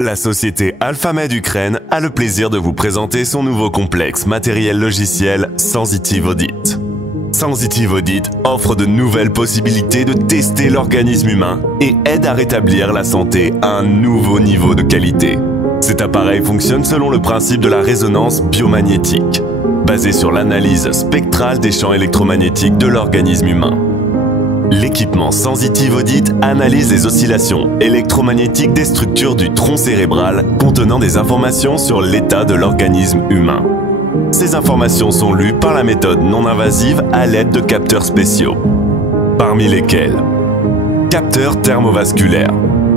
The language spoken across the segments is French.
La société Alphamed Ukraine a le plaisir de vous présenter son nouveau complexe matériel logiciel Sensitive Audit. Sensitive Audit offre de nouvelles possibilités de tester l'organisme humain et aide à rétablir la santé à un nouveau niveau de qualité. Cet appareil fonctionne selon le principe de la résonance biomagnétique, basé sur l'analyse spectrale des champs électromagnétiques de l'organisme humain. L'équipement Sensitive Audit analyse les oscillations électromagnétiques des structures du tronc cérébral contenant des informations sur l'état de l'organisme humain. Ces informations sont lues par la méthode non invasive à l'aide de capteurs spéciaux, parmi lesquels capteur thermovasculaire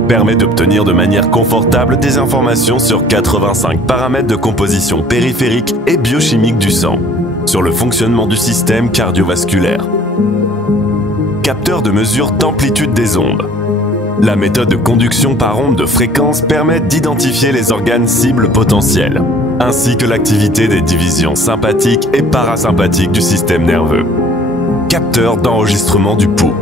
permet d'obtenir de manière confortable des informations sur 85 paramètres de composition périphérique et biochimique du sang, sur le fonctionnement du système cardiovasculaire. Capteur de mesure d'amplitude des ondes. La méthode de conduction par onde de fréquence permet d'identifier les organes cibles potentiels, ainsi que l'activité des divisions sympathiques et parasympathiques du système nerveux. Capteur d'enregistrement du pouls.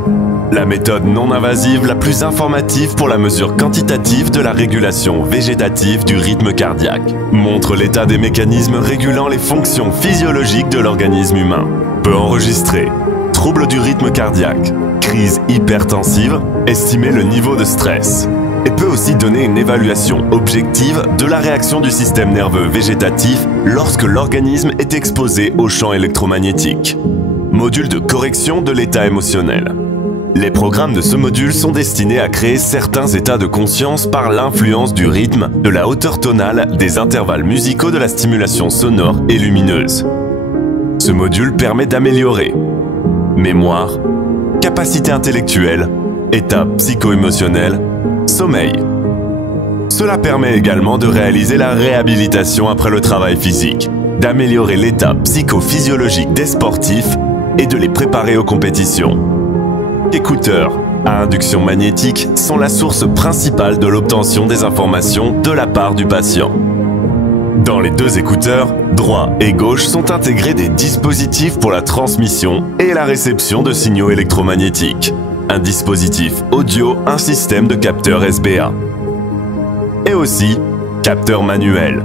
La méthode non invasive la plus informative pour la mesure quantitative de la régulation végétative du rythme cardiaque. Montre l'état des mécanismes régulant les fonctions physiologiques de l'organisme humain. Peut enregistrer troubles du rythme cardiaque, crise hypertensive, estimer le niveau de stress. Et peut aussi donner une évaluation objective de la réaction du système nerveux végétatif lorsque l'organisme est exposé aux champs électromagnétiques. Module de correction de l'état émotionnel. Les programmes de ce module sont destinés à créer certains états de conscience par l'influence du rythme, de la hauteur tonale, des intervalles musicaux, de la stimulation sonore et lumineuse. Ce module permet d'améliorer mémoire, capacité intellectuelle, état psycho-émotionnel, sommeil. Cela permet également de réaliser la réhabilitation après le travail physique, d'améliorer l'état psychophysiologique des sportifs et de les préparer aux compétitions. Écouteurs à induction magnétique sont la source principale de l'obtention des informations de la part du patient. Dans les deux écouteurs, droit et gauche, sont intégrés des dispositifs pour la transmission et la réception de signaux électromagnétiques. Un dispositif audio, un système de capteur SBA. Et aussi, capteur manuel.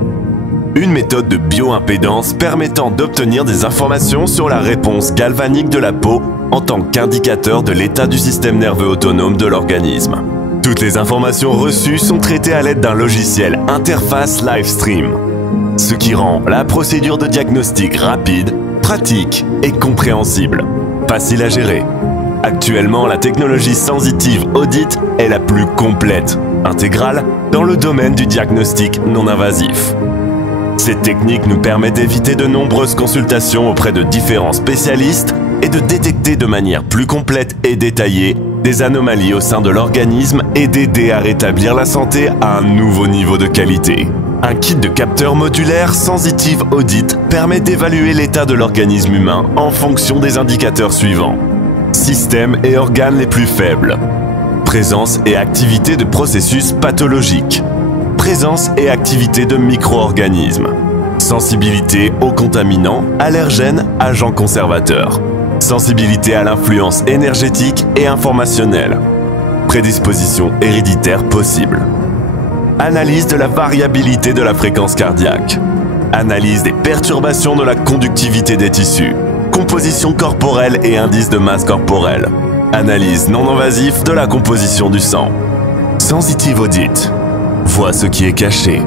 Une méthode de bioimpédance permettant d'obtenir des informations sur la réponse galvanique de la peau en tant qu'indicateur de l'état du système nerveux autonome de l'organisme. Toutes les informations reçues sont traitées à l'aide d'un logiciel interface Livestream, ce qui rend la procédure de diagnostic rapide, pratique et compréhensible, facile à gérer. Actuellement, la technologie Sensitive Audit est la plus complète, intégrale, dans le domaine du diagnostic non invasif. Cette technique nous permet d'éviter de nombreuses consultations auprès de différents spécialistes et de détecter de manière plus complète et détaillée des anomalies au sein de l'organisme et d'aider à rétablir la santé à un nouveau niveau de qualité. Un kit de capteurs modulaires Sensitive Audit permet d'évaluer l'état de l'organisme humain en fonction des indicateurs suivants. Systèmes et organes les plus faibles. Présence et activité de processus pathologiques. Présence et activité de micro-organismes. Sensibilité aux contaminants, allergènes, agents conservateurs. Sensibilité à l'influence énergétique et informationnelle. Prédisposition héréditaire possible. Analyse de la variabilité de la fréquence cardiaque. Analyse des perturbations de la conductivité des tissus. Composition corporelle et indice de masse corporelle. Analyse non invasive de la composition du sang. Sensitive Audit. Vois ce qui est caché.